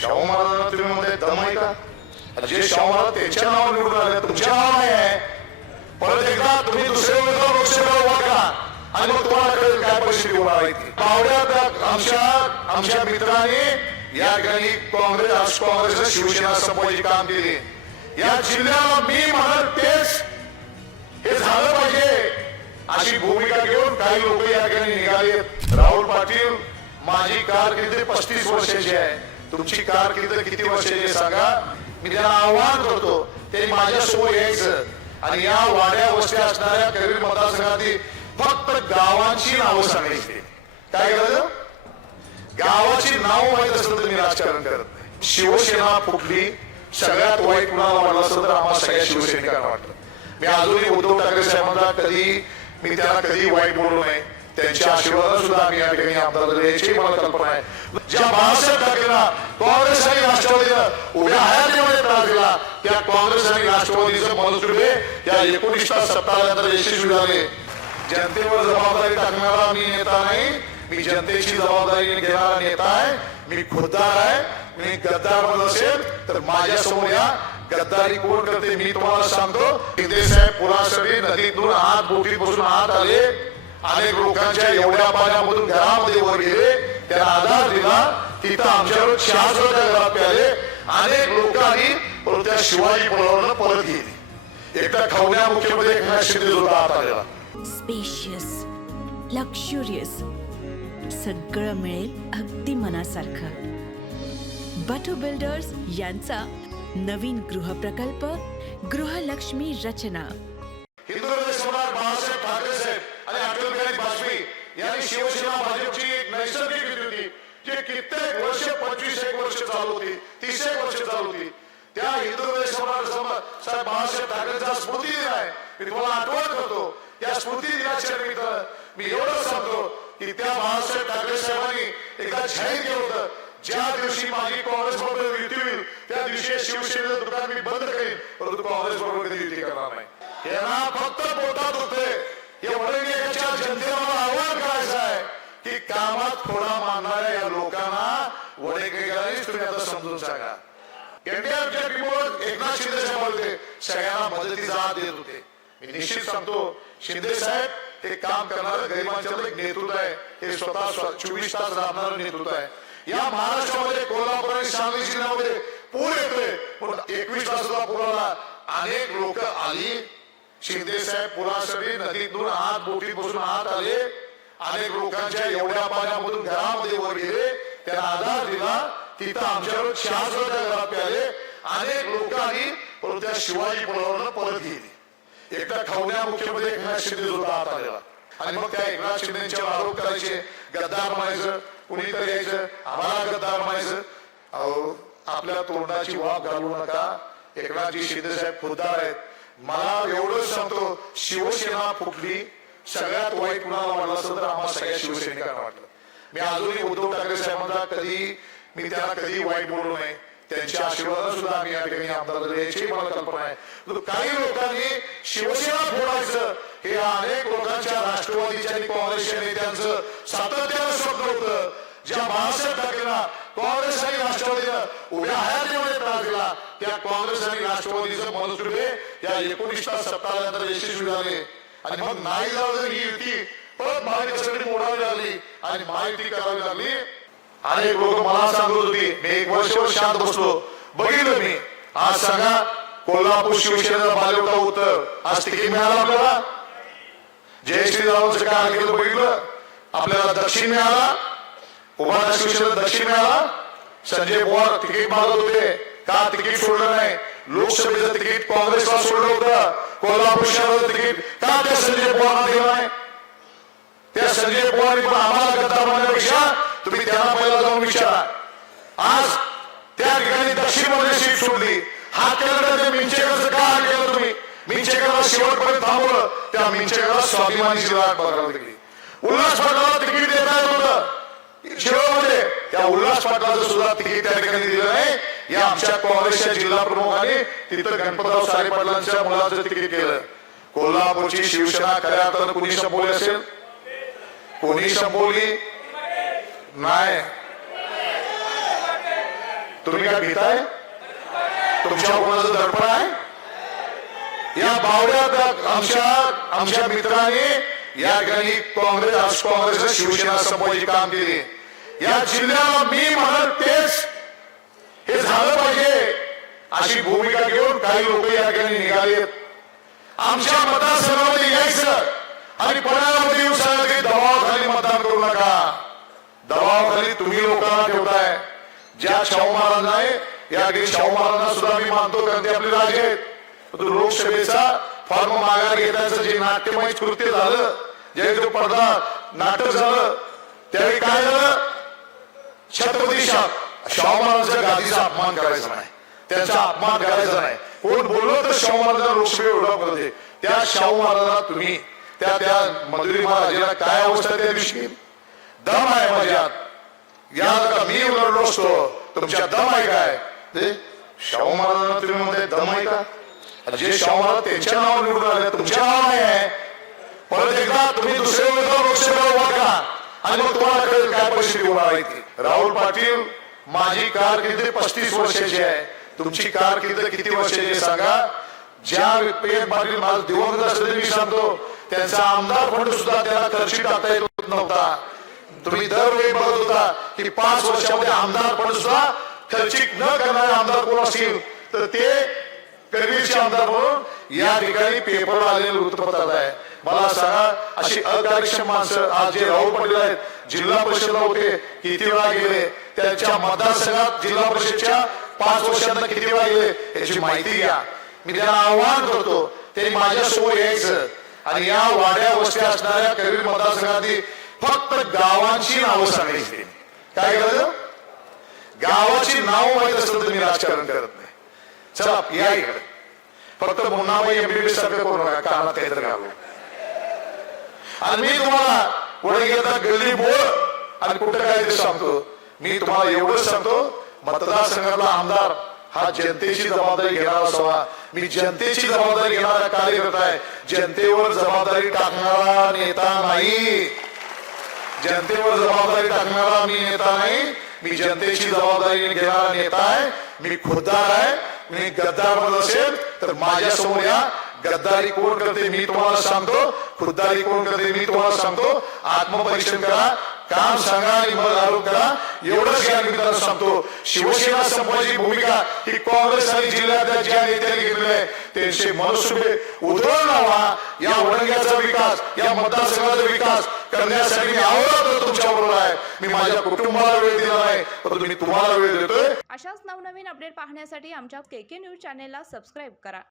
शाहू महाराजांना तुम्ही म्हणताय दम आहे का? जे शाहू महाराज त्यांच्या नावावर निवडून आले तुमच्या नाव नाही आहे. परत एकदा तुम्ही दुसरे उमेदवार लोकसभेला उभा करा आणि मग तुम्हाला कळेल काय परिस्थिती होणार आहे ती. पावड्यात आमच्या मित्रांनी या ठिकाणी काँग्रेसनं शिवसेना संपवायची काम केली. या जिल्ह्याला मी म्हणत तेच हे झालं पाहिजे अशी भूमिका घेऊन काही लोक या ठिकाणी निघाले. राहुल पाटील, माझी कारकीर्द 35 वर्षाची आहे. तुमची कारकीर्द किती वर्षाची सांगा. मी त्यांना आव्हान करतो ते माझ्यासोबत यायचं आणि या वाड्या वस्त्या असणाऱ्या करीर मतदारसंघातील फक्त गावांची नावं सांगायची. काय करायचं? गावाची नाव माहित असतं तर मी राजकारण करत नाही. शिवसेना फुटली, सगळ्यात वाईट कुणाला वाटलं असतं तर आम्हाला सगळ्या शिवसैनिकांना वाटलं. मी अजूनही उद्धव ठाकरे साहेबांना मी त्यांना कधी वाईट बोललो नाही. त्यांच्या आशीर्वादाने सुद्धा आम्ही या ठिकाणी आमदार झाले याची मला कल्पना आहे. ज्या बाळासाहेब ठाकरेंना काँग्रेस आणि राष्ट्रवादीनं उभ्या हयातीमध्ये त्रास दिला त्या काँग्रेस आणि राष्ट्रवादीचं मनसुबे या 19 सत्ता आल्यानंतर यशस्वी झाले. जनतेवर जबाबदारी टाकणारा मी नेता नाही, मी जनतेची जबाबदारी घेणारा नेता आहे. मी खुद्दार आहे. मी गद्दार बनत असेल तर माझ्या समोर या. गद्दारी कोण करते मी तुम्हाला सांगतो. शिंदे साहेब पुरासाठी नदीतून हात बोटीत बसून हात आले. अनेक लोकांच्या एवढ्या पाण्यामधून घरामध्ये वर गेले, त्यांना आधार दिला. तिथं आमच्यावर 4 घरात प्याले. अनेक लोकांनी त्या शिवाजी पुलावरनं परत गेली. एकदा खवण्या मुख्यमध्ये एकनाथ शिंदे सुद्धा हात आलेला. स्पेशियस, लक्झुरियस, सगळं मिळेल अगदी मनासारखं. बटू बिल्डर्स यांचा नवीन गृहप्रकल्प गृहलक्ष्मी रचना. हिंदू हृदय सम्राट बाळासाहेब ठाकरे साहेब आणि अटल बिहारी वाजपेयी यांनी शिवसेना भाजपची एक नैसर्गिक युती होती जी कित्येक वर्ष 25 वर्ष चालू होती, 30 वर्ष चालू होती. त्या हिंदू हृदय सम्राट साहेब बाळासाहेब ठाकरेंचा स्मृती दिन आहे. मी तुम्हाला आठवण करतो त्या स्मृती दिनाच्या निमित्त मी एवढं सांगतो की त्या बाळासाहेब ठाकरे साहेबांनी एकदा जाहीर केलं होतं ज्या दिवशी माझी काँग्रेस बरोबर युती होईल त्या दिवशी शिवसेनेचं दुकान मी बंद करेन, परंतु काँग्रेस बरोबर कधी युती करणार नाही. यांना फक्त पोटात होते. या वडीलच्या जनतेला मला आव्हान करायचं आहे की कामात खोडा मारणाऱ्या या लोकांना वडेकेकरांनीच तुम्ही आता समजून सांगा. एनडीआरच्या टीमवर एकनाथ शिंदे साहेब होते, सगळ्यांना मदतीचा हात देत होते. मी निश्चित सांगतो शिंदे साहेब हे काम करणारं गरिबांचं एक नेतृत्व आहे. हे स्वतः 24 तास राबणारं नेतृत्व आहे. या महाराष्ट्रामध्ये कोल्हापूर आणि सांगली जिल्ह्यामध्ये पूर येतोय, पण 21 तासाचा पुराला अनेक लोक आली. शिंदे साहेब पुरासाठी नदीतून हात बोटीत बसून हात आले. अनेक लोकांच्या एवढ्या पाण्यामधून घरामध्ये वर गेले, त्यांना आधार दिला. तिथं आमच्यावर 4 घरात प्याले. अनेक लोकांनी त्या शिवाजी पुलावरनं परत गेली. एकदा खवण्या मुख्यमध्ये एकनाथ शिंदे सुद्धा हात आलेला आणि मग त्या एकनाथ शिंदेच्यावर आरोप करायचे, गद्दार म्हणायचं, कुणीतरी यायचं आम्हाला गद्दार म्हणायचं. अहो आपल्या तोंडाची वाफ घालू नका. एकनाथजी शिंदे साहेब खुद्दार आहेत. मला एवढं सांगतो शिवसेना फुटली, सगळ्यात वाईट कुणाला वाटलं असतं तर आम्हाला सगळ्या शिवसैनिकांना वाटलं. मी अजूनही उद्धव ठाकरे साहेबांना मी त्यांना कधी वाईट बोललो नाही. त्यांच्या आशीर्वादाने सुद्धा आम्ही या ठिकाणी आमदार झाले याची मला कल्पना आहे. काही लोकांनी शिवसेना फोडायचं हे अनेक लोकांच्या राष्ट्रवादीच्या आणि काँग्रेसच्या नेत्यांचं सातत्यानं स्वप्न होतं. ज्या बाळासाहेब ठाकरेंना काँग्रेस आणि राष्ट्रवादीनं उभ्या हयातीमध्ये त्रास दिला त्या काँग्रेस आणि राष्ट्रवादीचं मनसुबे या 19 सत्ता आल्यानंतर यशस्वी झाले. आणि मग नाही झालं ही युती परत महायुतीसाठी मोडावी लागली आणि महायुती करावी लागली. अनेक लोक मला सांगत होती. मी 1 वर्षभर शांत बसलो, बघितलं मी. आज सांगा कोल्हापूर शिवसेनेचा बालेवटा उत्तर आज तिकीट मिळालं आपल्याला. जय श्रीरामचं काय केलं बघितलं. आपल्याला दक्षिण मिळाला, उभाटा शिवसेनेला दक्षिण मिळाला. संजय पवार तिकीट मागत होते, का तिकीट सोडलं नाही. लोकसभेचं तिकीट काँग्रेसला सोडलं होतं. कोल्हापूर शहराचं तिकीट का त्या संजय पवारांना दिलं नाही. त्या संजय पवारांनी पण आम्हाला गद्दार म्हणण्यापेक्षा तुम्ही त्यांना पहिला जाऊन विचारा. आज त्या ठिकाणी दक्षिणमध्ये सीट सोडली. हा केलं ते मिंचेकरचं का केलं तुम्ही. मिंचेकरला शेवटपर्यंत थांबवलं. त्या मिंचेकरला स्वाभिमानीची वाट बघायला लागली. उल्हास पाटलाला तिकीट देता येत होतं शिरोमध्ये, त्या उल्हास पाटलाचं सुद्धा तिकीट त्या ठिकाणी दिलं नाही. या आमच्या काँग्रेसच्या जिल्हा प्रमुखांनी तिथं गणपतराव सारे पाटलांच्या मुलाचं तिकीट केलं. कोल्हापूरची शिवसेना खऱ्या अर्थानं कुणी संपवली असेल. कोणी संपवली नाही. तुम्ही काय भीताय? तुमच्या कोणाचं दडपण आहे? या बावड्यात आमच्या मित्रांनी या ठिकाणी काँग्रेस शिवसेना संपवायची काम केली. या जिल्ह्याला मी म्हणत तेच हे झालं पाहिजे अशी भूमिका घेऊन काही लोक या ठिकाणी निघालेत. आमच्या मतदारसंघामध्ये यायचं आणि परिणामामध्ये येऊन सांगितलं की दबावाखाली मतदान करू नका. दबावाखाली तुम्ही लोकांना ठेवताय. ज्या शाहू महाराजांना आहे या ठिकाणी शाहू महाराजांना सुद्धा मी मानतो कारण ते आपले राजे आहेत. लोकसभेचा फॉर्म माघार घेण्याचं जे नाट्यमय कृत्य झालं, जे जो पडदा नाटक झालं, त्यावेळी काय झालं? छत्रपती शाहू महाराजांच्या गादीचा अपमान करायचा नाही, त्यांचा अपमान करायचा नाही. कोण बोललो तर शाहू महाराजांना लोकसभेवर उडव करते. त्या शाहू महाराजांना तुम्ही त्या मधुरी महाराजांना काय अवस्था त्या दिवशी? दम आहे माझ्यात, या का मी लढलो असतो, तुमच्या दम आहे काय? ते शाहू महाराजांना तुम्ही म्हणताय दम आहे का? जे शाहू महाराज त्यांच्या नावावर निवडून आले, तुमच्या नाव नाही आहे. परत एकदा तुम्ही दुसरे उमेदवार लोकसभेला उभा करा आणि मग तुम्हाला कळेल काय परिस्थिती होणार आहे ती. राहुल पाटील, माझी कारकीर्द 35 वर्षाची आहे. तुमची कारकीर्द किती वर्षाची आहे सांगा. ज्या पाटील माझं दिवंगत असलेले मी सांगतो, त्यांचा आमदार फंड सुद्धा त्याला खर्ची टाकता येत नव्हता. तुम्ही दरवेळी बघत होता की 5 वर्षामध्ये आमदार फंड सुद्धा खर्चिक न करणारे आमदार कोण असतील तर ते करवीरचे आमदार म्हणून या ठिकाणी पेपर आलेले वृत्तपत्रात आहे. मला सांगा, अशी अकार्यक्षम माणसं आज जे राहुल पाटील आहेत, जिल्हा परिषदला होते, किती वेळा गेले, त्यांच्या मतदारसंघात जिल्हा परिषदच्या 5 वर्षांना किती वेळा गेले याची माहिती घ्या. मी त्यांना आव्हान करतो, ते माझ्यासमोर यायचं आणि या वाड्या वस्त्या असणाऱ्या करवीर मतदारसंघातील फक्त गावांची नावं सांगायची. काय करायचं? गावाची नाव माहित असलं तर मी राजकारण करत नाही. चला या इकडे. फक्त मुन्नाबाई एमबीबीएस सारखं करू नका, कानात काहीतरी घालू. आणि मी तुम्हाला पुढे गेला गल्ली बोल आणि कुठं काय ते सांगतो. मी तुम्हाला एवढंच सांगतो, मतदारसंघातला आमदार हा जनतेची जबाबदारी घेणारा असावा. मी जनतेची जबाबदारी घेणारा कार्यकर्ता आहे. जनतेवर जबाबदारी टाकणारा नेता नाही. जनतेवर जबाबदारी टाकणारा मी नेता नाही. मी जनतेची जबाबदारी घेणारा नेता आहे. मी खुद्दार आहे. मी गद्दार बनत असेल तर माझ्या समोर या. गद्दारी कोण करते मी तुम्हाला सांगतो, खुद्दारी कोण करते मी तुम्हाला सांगतो. आत्मपरीक्षण करा, काम सांगा आणि मग आरोप करा. एवढंच या निमित्तानं सांगतो. शिवसेना संपवायची भूमिका ही काँग्रेस आणि जिल्ह्यातल्या ज्या नेत्यांनी घेतलेली आहे त्यांचे मनसुबे उधळून लावा. या वडंग्याचा विकास, या मतदारसंघाचा विकास करण्यासाठी मी आवडतो तुमच्या बरोबर आहे. मी माझ्या कुटुंबाला वेळ दिला नाही, परंतु मी तुम्हाला वेळ देतोय. अशाच नवनवीन अपडेट पाहण्यासाठी आमच्या KK न्यूज चॅनेलला सबस्क्राईब करा.